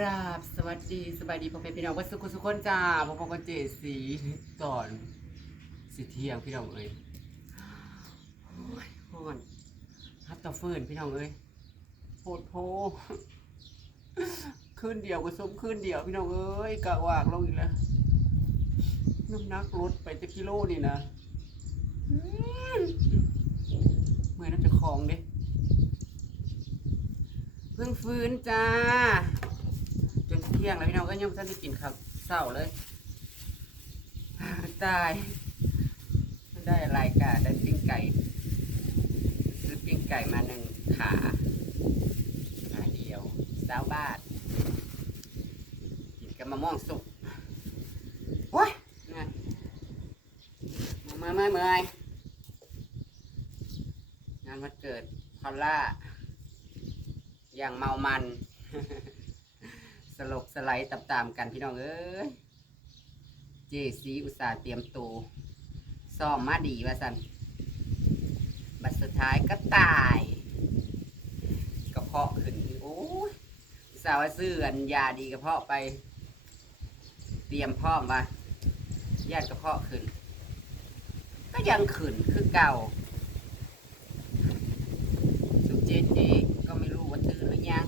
ราบสวัสดีสบายดีพ่อแม่พี่น้องวัดสุขสุขคนจ้าพ่อพ่อก็เจสีก่อนสิเที่ยงพี่น้องเอ้ยโอ้ยโหอนฮัตตาเฟิร์นพี่น้องเอ้ยโหดโพขึ้นเดียวก็สมขึ้นเดียวพี่น้องเอ้ยกะวากลงอีกแล้วน้ำหนักลดไปจะกิโลนี่นะเมื่อนั้นจะคลองเด้เพิ่งฟื้นจ้า ที่ยงแล้วพี่น้องก็ยังไม่ทันได้กินข้าวเศร้าเลยตายไม่ได้อะไรกะได้ปิ้งไก่ซื้อปิ้งไก่มาหนึ่งขาขาเดียวสาวบาทกินกับมะม่วงสุกโอ้ยงานเมื่อยเมื่อยเมื่อยงานวันเกิดพอลล่าอย่างเมามัน สลบสไลด์ตามๆกันพี่น้องเอ้ยเจสีอุตส่าห์เตรียมตัวซ้อมมาดีว่าสันบัดสุดท้ายก็ตายกระเพาะขึ้นโอ้ยสาวซื้ออันยาดีกระเพาะไป เตรียมพร้อมว่าญาติกระเพาะขึ้น ก็ยังขึ้นคือเก่าสุเจนนี่ก็ไม่รู้ว่าตื่นหรือยัง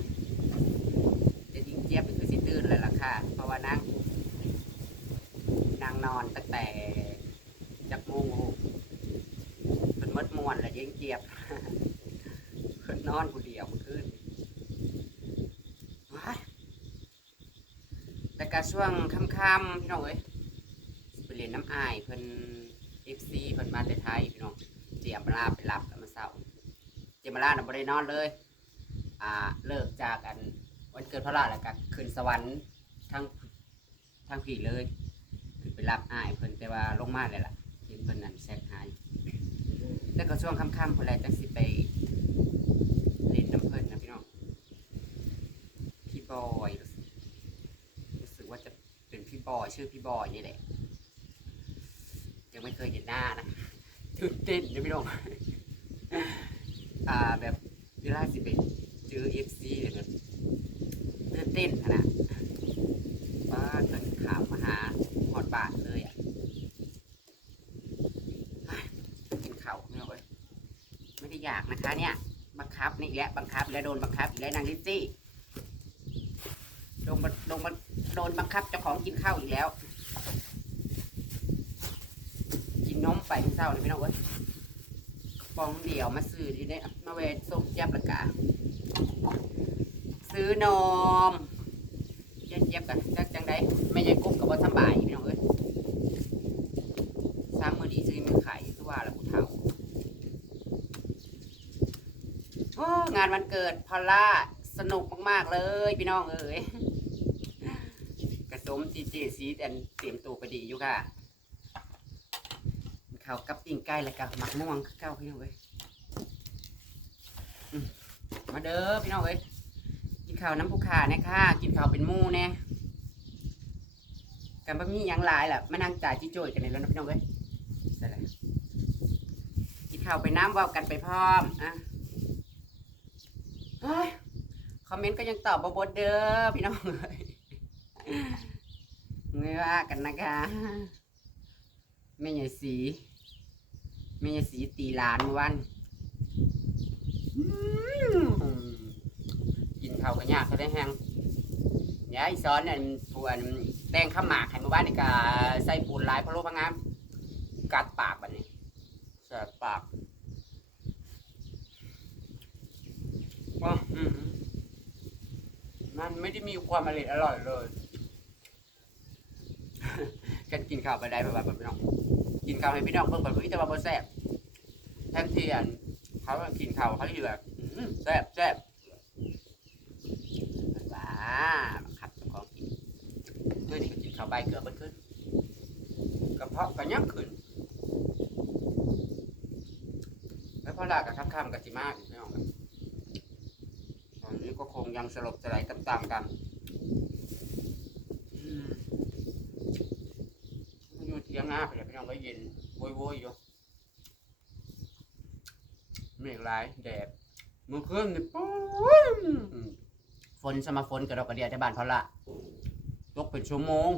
นี่คือสิตื่นเลยล่ะค่ะ เพราะว่านั่งนางนอนตั้งแต่จากโมงหกเป็นมดมวนแล้วยิงเจี๊ยบนนอนผู้เดียวเมื่อคืนแต่กะช่วงค่ำๆพี่น้องเอ้ยไปเรียนน้ำอายเพิ่นเอฟซีเพิ่นมาแต่ไทยพี่น้องเตรียมลาไปรับแล้วมาเศร้าเจมาราน่ะบ่ได้นอนเลย อ่าเลิกจากอัน วันเกิดพระราชแล้วก็ขึ้นสวรรค์ทั้งทั้งผีเลยขึ้นไปรับอ้ายเพิ่นแต่ว่าลงมาเลยล่ะเห็นเพิ่นนั่นแซกหายแล้วก็ช่วงค่ำๆพิ่นแหละจังสิไปเล่นน้ำเพิ่นนะพี่น้องพี่บอยรู้สึกว่าจะเป็นพี่บอยชื่อพี่บอยนี่แหละยังไม่เคยเห็นหน้านะตื่นเต้นนะพี่น้องอ่าแบบเวลาสิไปเจอเอฟซีแบบ เต้นขนาดว่าเกิดข่ามาหาหอดบาทเลยอะเฮ้ยกินข่าวไม่เว้ยไม่ได้อยากนะคะ เนี่ย บังคับนี่อีกแล้วบังคับแล้วโดนบังคับแล้วนางลิซซี่โดนบังโดนโดนบังคับเจ้าของกินข้าวอีกแล้ว กินนมไปทุกเช้าเลยพี่น้องเว้ยฟองเดี่ยวมาซื้อที่ได้มาเวทส่งเจ็บละกะ ซื้อนมเย็บเย็บกันจักจังไดไม่ใช่กุ๊กกับว่าสำบายพี่น้องเอ้ยสามมือดีซื้อมือข่คือว่าล้วกูเท่าโอ้งานวันเกิดพอลล่าสนุกมาก ๆ เลยพี่น้องเอ้ยกระสมจีเจซีแต่เตรียมตัวไปดีอยู่ค่ะข้าวกับปิ้งไก่แล้วก็หมักม่วงเก้าพี่น้องเอ้ยมาเด้อพี่น้องเอ้ย ข้าวน้ำผู้ขาเนี่ยค่ะ กินข้าวเป็นมู่แน่กันบะมีหยังหลายแหละมานั่งจ่ายจี้โจยกันเลยแล้วนะพี่น้องเอ้ยใส่เลยกินข้าวไปน้ำเว่ากันไปพร้อมอะเฮ้ยคอมเมนต์ก็ยังตอบบบดเด้อพี่น้องเอ้ยเงยว่ากันนะคะแม่ใหญ่สีแม่ยายสีตีหลานเมื่อวันอื กินข้าวกันยากเขาได้แห้งยายซ้อนเนี่ยปวนแตงข้าวหมากให้มื่อวานนี่ก็ใส่ปูนลายพะโล้พะงามกัดปากบัดนี้แสบปากว้ามันไม่ได้มีความอร่อยอร่อยเลยกันกินข้าวไปได้แบบแบบพี่น้องกินข้าวให้พี่น้องเบิ่งแบบนี้แต่ว่าบ่แซ่บแทนที่อันเขากินข้าวเขาที่แบบอื้อแซ่บแซ่บ ว้าบังคับเจ้าของกินเมื่อนี้ก็กินข้าวใบเกลือเบิดขึ้นกระเพาะก็ยังขึ้นแล้วพอลากับค่ำๆกับจิมากพี่น้องครับตอนนี้ก็คงยังสลบสลายตามๆกันอืมอยู่เที่ยงหน้าไปเลยพี่น้องก็เย็นโวยโวยอยู่เมฆหลายแดดเมื่อคืนนี่ปุ้ยฝฝ นสมาฝนกระดอกกระเดียที่บ้านเขาละตกเป็นชั่วโมง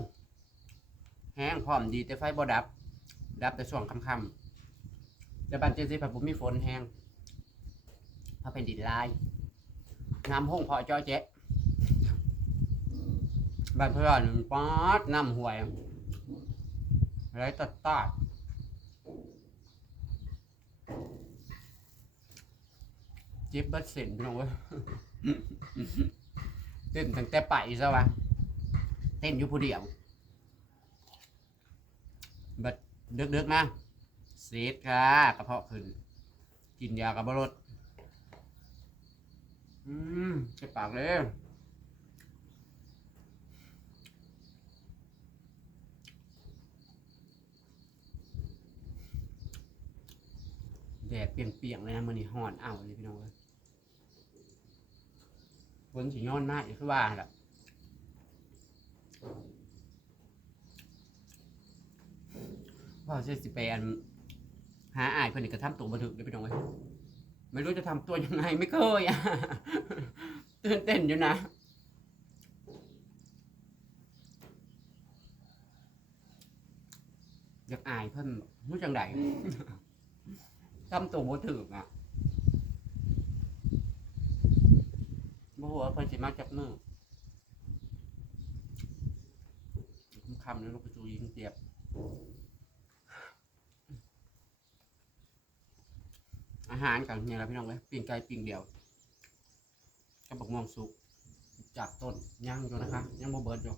แห้งพร้อมดีแต่ไฟบ่ดับ ดับแต่ช่วงค่ำๆแต่บ้านเจสิผัดบุมีฝนแห้งพราะเป็นดินลายน้ำห้องพอจ้อเจ๊บ้านเพื่อนป๊าดน้ำห่วยไรตัดตาดเจ็บบัดเส้นพี่น้องเว้ย ต้นตั้งแต่ไปซะวะเต้นอยู่ผู้เดียวบัดเดึกๆนะเสีดค่ะกระเพาะขึ้น กินยากระบรดอืมเจ็บปากเลยแดดเปียงๆเลยนะมันนี่ห่อนเอาเลยพี่น้องเอ้ย ฝนสีย้อนมากอีกคือว่าแหละว่าจะสิไปอันหาอายเพิ่นนี่ก็ทำตัวบันทึกเลยพี่น้องเอ้ยไม่รู้จะทำตัวยังไงไม่เคยอะตื่นเต้นอยู่นะอยากอายเพิ่นรู้จังไดทำตัวบ่ถึกอะ บ่ฮู้ว่าเพิ่นสิมาจับมือคำๆแล้วลูกกระจูยิงเตียบอาหารกันเนี่ยละพี่น้องเว้ยปิ้งไก่ปิ้งเดียวกับบักม่วงสุกจากต้นย่างอยู่นะคะยังบ่เบิร์ดอยู่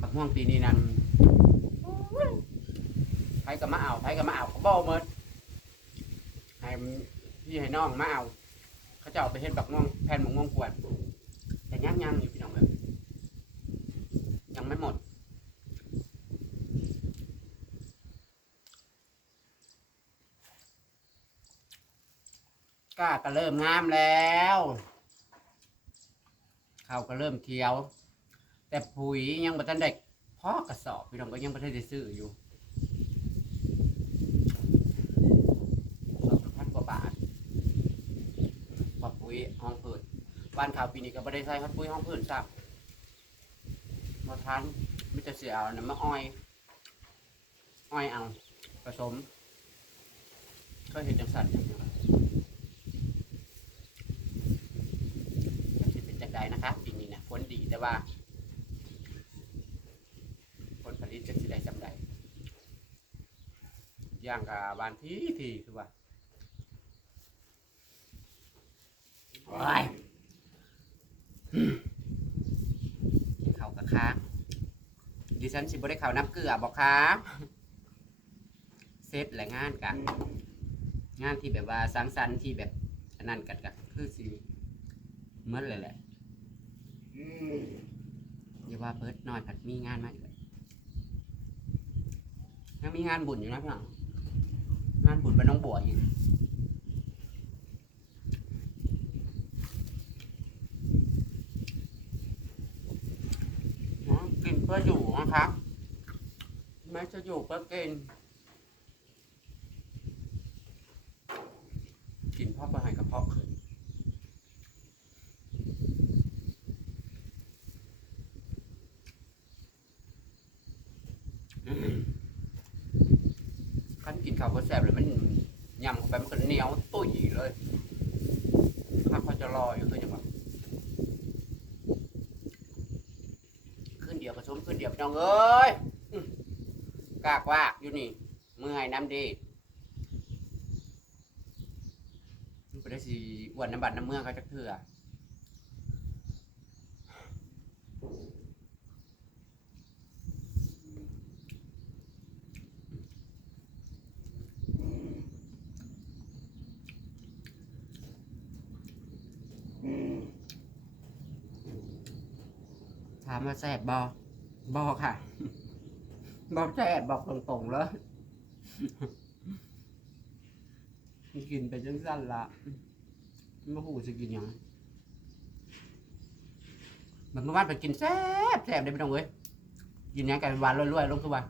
บักม่วงปีนี้นั้นไผก็มาเอาไผก็มาเอาก็บ่เมิดให้พี่ให้น้องมาเอา เขาจะเอาไปเฮ็ดบักม่วงแผ่นบักม่วงกวนแต่ย่างย่างอยู่พี่น้องเว้ยยังไม่หมด ก้าก็เริ่มงามแล้วเขาวก็เริ่มเขียว แต่ปุ๋ยยังบ่ทันได้พอกระสอบพี่น้องก็ยังบ่ทันได้ซื้ออยู่สอบละพันกว่าบาทพอปุ๋ยห้องพืช บ้านข่าวปีนี้ก็บ่ได้ใช้ครับปุ๋ยห้องพืชซ้ำบ่ทันมิจะเสียเอาน้ำมะอ้อย อ้อยเอาผสม ก็เห็นจังสันอย่างเดียวจะเป็นจังใดนะคะปีนี้นะผลดีแต่ว่าผลผลิตจะสิได้จำใดอย่างกับบานที่ที่คือว่าโอ้ย เขากระค้างดิฉันสิบได้เขาน้ำเกลือบอกคะเซตและงานกัน งานที่แบบว่าสังสรรค์ที่แบบอันนั้นกันกันคือสิเมื่อเลยแหละอย่าว่าเพิดน้อยผัดมีงานมากแล้วยังมีงานบุญอยู่นะพี่น้องงานบุญเป็นน้องบัวอีกอ๋อ กินเพื่อยู่นะครับไม่จะอยู่เพื่อกิน กินพ่อประหายกระเพาะขึ้นขั้นกินข้าวก็แซ่บเลยมันยำเข้าไปมันก็เหนียวตุ้ยเลยข้าวเขาจะลอยคือจังหวะขึ้นเดียวผสมขึ้นเดียว พี่น้องเอ้ยกากวากอยู่นี่เมื่อยน้ำดีมันไปได้สิอ้วนน้ำบัดน้ำเมืองเขาจะเถื่อถามว่าแซ่บบอ บอกค่ะ บอกแอบบอกตรงๆเลยกินไปจังสั้นละไม่หูจะกินหยังมันเมื่อวานไปกินแซ่บแซ่บได้ไม่ต้องเว้ยกินหยังกันหวานรวยๆลงทุกวัน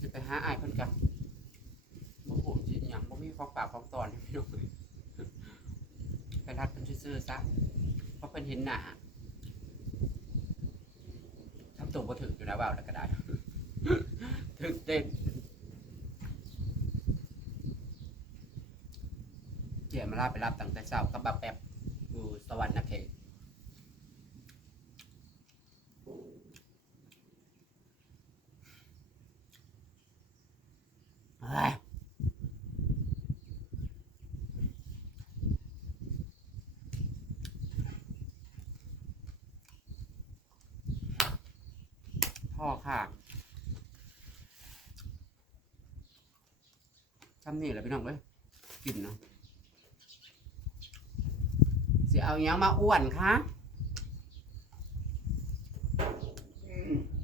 จะไปหา หาอายเพิ่นกันบ่ฮู้สิหยังบ่มีของปากของตอนให้พี่น้องเลยไปรัดเพิ่น ซื่อซะเพราะเพิ่นเห็นหน้าทำตัวบ่ถึกอยู่นะว่าแล้วก็ได้ถึกเต้นเจียมาลาไปรับตั้งแต่เช้ากับบักแป๊บอยู่สวรรค์นะเขต ค่ะทำนี่แหละพี่น้องเว้ยกินเนาะสิเอาอหยังมาอ้วนคะ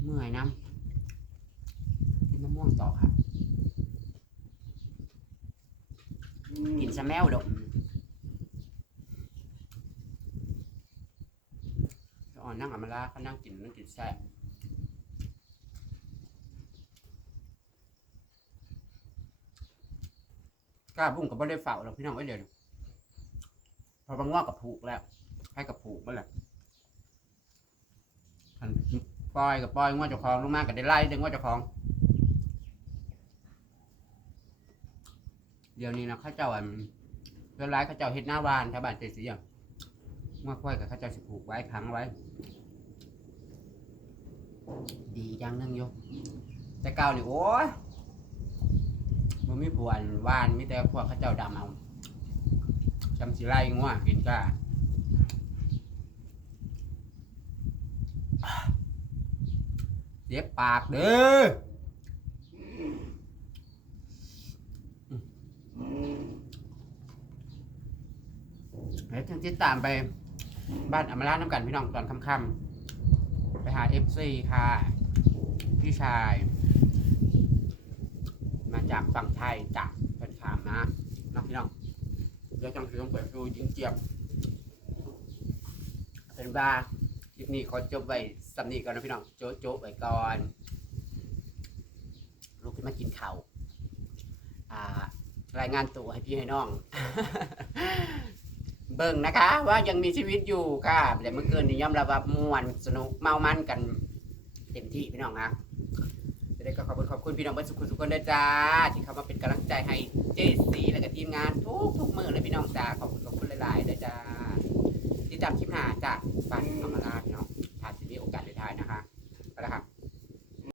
เมื่อยน้ำกินมะม่วงต่อค่ะ กินซะแมวดกอ่อนนั่งอามาลาเขานั่งกินนั่งกินแซ่บ กล้าบุ้งกับบ่ได้เฝ้าหรอกพี่น้องไว้เดี๋ยวนี้พอบางว่ากับผูกแล้ว ให้กับผูกมาแหละคันปล่อยกับปล่อยงวดเจ้าของลงมากับได้ไล่ดึงงวดเจ้าของ เดี๋ยวนี้นะข้าเจ้าอันเรื่องร้ายข้าเจ้าเฮ็ดหน้าวานชาวบ้านใจเสียงเมื่อค่อยกับข้าเจ้าสิผูกไว้ขังไว้ ดีจังนึงโยแต่เก่านี่โอ้ย มันมีผวนวานมีแต่พวกเข้าเจ้าดำเอาจำสิไล่งัวกินก้าเจ็บปากเด้อเดี๋ยวฉันติดตามไปบ้านอมราน้ำกันพี่น้องตอนค่ำๆไปหาเอฟซีค่ะ พี่ชาย มาจากฝั่งไทยจากเป็นขามนะน้องพี่น้องเดี๋ยวจังคือต้องเปิดดูยิงเจียบเป็นว่าคลิปนี้ขอจบไว้สำนีก่อนนะพี่น้องโจ๊ะโจ๊ะไว้ก่อนลูกขึ้นมากินข้าวอ่ารายงานตัวให้พี่ให้น้อง เบิ่งนะคะ ว่ายังมีชีวิตอยู่ค่ะแต่เมื่อคืนนี้ยอมรับว่ามวนสนุกเมามันกัน เต็มที่พี่น้องนะ จะได้ก็ขอบคุณขอบคุณพี่น้องเพื่อนสุขุมสุกคนด้วยจ้า ที่เข้ามาเป็นกำลังใจให้เจซีและก็ทีมงานทุกทุกมือเลยพี่น้องจ้าขอบคุณขอบคุณหลายๆด้วยจ้าที่ตามคลิปหน้าจ้าไปเอามาลา